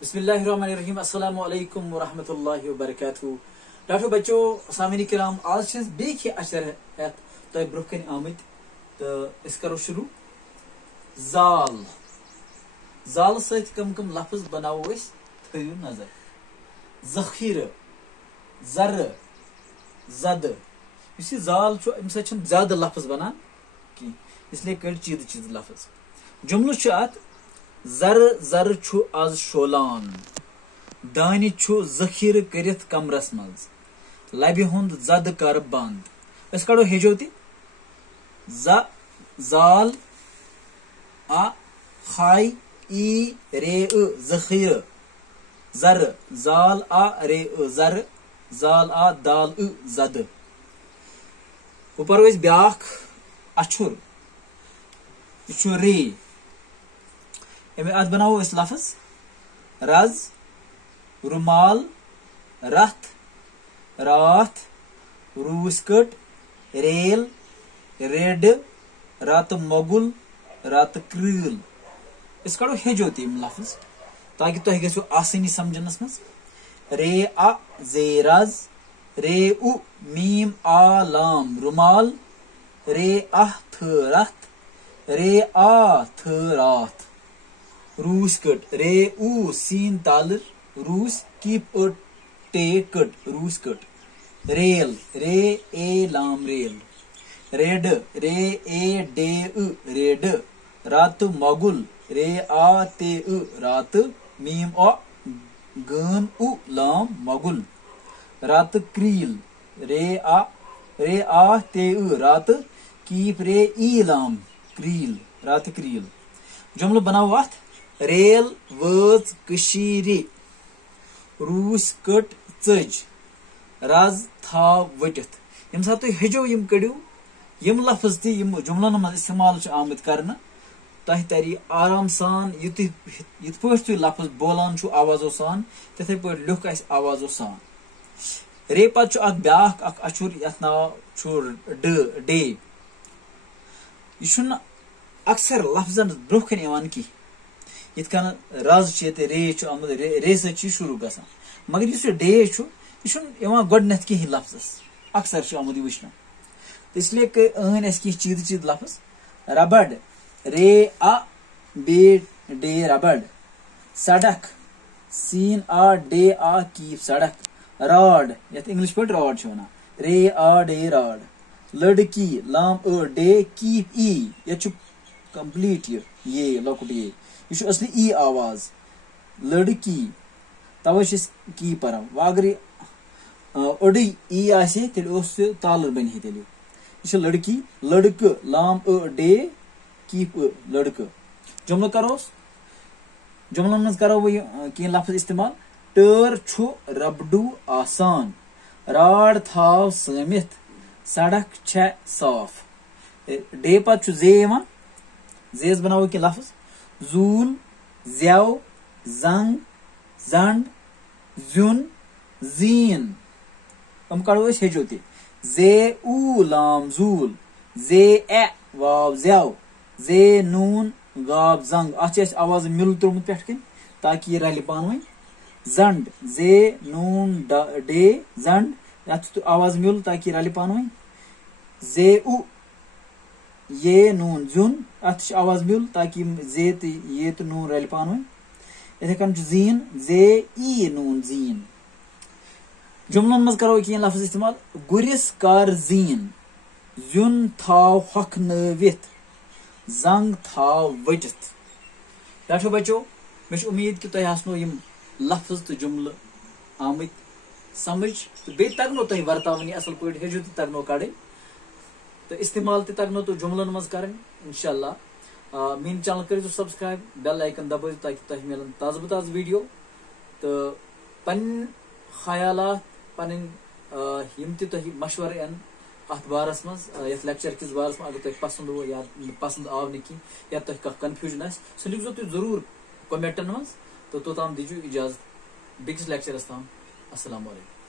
बिस्मिल्लाहिर्रहमानिर्रहीम अस्सलामु अलैकुम वरहमतुल्लाहि वबरकातुहू। डाक्टर बच्चों सामिन किराम आज बेख अशर हेत तो ब्रोह कन आमत तो इस करो शुरू। जाल जाल सत कम कम लफ्ज बनावो थयू नजर। जखीर जर जद इस जाल अम ज्यादा लफ्ज बनान कि इसलिए कड़ चीज चीज लफ्ज जुमल अत जर जर छु आज शोलान दान छु जखीर करित कमरस मज लबि हुंद जद कर बंद। अस कड़ो हेजोति जाल आ खाई ई रे जखीर जर जाल आ रे जर जाल आ दाल जद। ऊपर ब्याख अछुर यह रे अत बनावो अस लफ्ज रज रुमाल रथ रात रूसकट रेल रेड रात मोगुल रात क्रील। इस कड़ो हेजोति लफ्ज ताकि तुह गो आसानी समझनस मज। रे आ जे रज रे उ मीम आ लाम रुमाल रे आ थ रथ रे आ थ रात। रूस कट रे ऊ सीन तालर रूस कीप टे कट रूस कट। रेल रे ए लाम रेल रेड रे ए डे रेड रात मगुल रे आ ते रात मीम आ गन उ लाम मगुल रात क्रील रे आ ते रात कीप रे ई लाम क्रील रात क्रील। जुमल बनाओ अत रेल वज कशीरी रूस कट चज रज थाव वटित। यम सात तुम हेजो यम कड़ियो यम लफ्ज तम जुमलन मज इस्तेमाल आमत कर तह तरी आराम सान युत पे तुम लफ्ज बोलान आवाजो सान तिथे पे लुख आवाजो सान। रे पत ब्याख अछुर यथ नाव डे यह अक्सर लफ्जन ब्रोह कन कह यन रज रे आमुद रे सत शुरू ग मगर इस डे यह गोडनथ कह लफ्जस अक्सर आमुद वुचन इसलिए अन अस कह चीज चीज लफ्ज रबड़ रे आ बे डे रबड़ सड़क सीन आ डे आ कीप सड़क। रॉड यथ इंग्लिश पे रॉड वन रे आ डे रॉड। लड़की लाम डे कीप ई ये कंप्लीट ये लकुट ये यह असली ई आवाज लड़की तवे की पर अगर अड़ी ई आसे तेल तालर बन तेल यह लड़की लड़क लाम डे कीप लड़क। जुमल करोस जुमलन मज करो कह लफ्ज इस्तेमाल टर छु रबडू आसान राड थाव समित सड़क छ साफ। डे पत जे जेस बनाओ कह लफ्ज जूल ज्याव जंग जंड जुन जीन। हम कड़ो हेजो जे ऊ लाम जूल जे ए वाव ज्याव जे नून गाब जंग अत आवाज मिल त्रोमुत पे कन ताकि यह रल पान वन। जंड जे नून डे जंड अत आवाज मिल ताकि रल पान वन। जे उ ये नून जुन अत आवाज मिल ताकि जे तो ये तो नून रल पान वन। इथे कन जीन जे ई नून जीन। जुमलन मज करो कह लफ्ज इस्तेमाल गुरिस कर जीन जुन थाव हक नवित जंग थाव वटित। डाक्टर बच्चों मे उम्मीद कि तुम आसनो यम लफ्ज तो जुमल आमत समझ तो बे तगनो तुम वर्तावन असल पे हेजो तगनो कड़ तो इस्तेमाल तगनो तो जुमलन मज कर इंशाअल्लाह। मेन चैनल कर सब्सक्राइब बेल आइकन दबो ताकि तुम मिलन ताज़ बताज़ वीडियो तो पन ख्यालात पन यम तुम मशवर अन अत बारस मज ये लेक्चर किस बारस में अगर तुम पसंद हो या पसंद आव न कह या तुम कह कन्फ्यूजन सह लिखो तुम जरूर कमेंटन मज तो तोताम दीजो इजाजत बेकिस लेक्चरस ताम। अस्सलामु अलैकुम।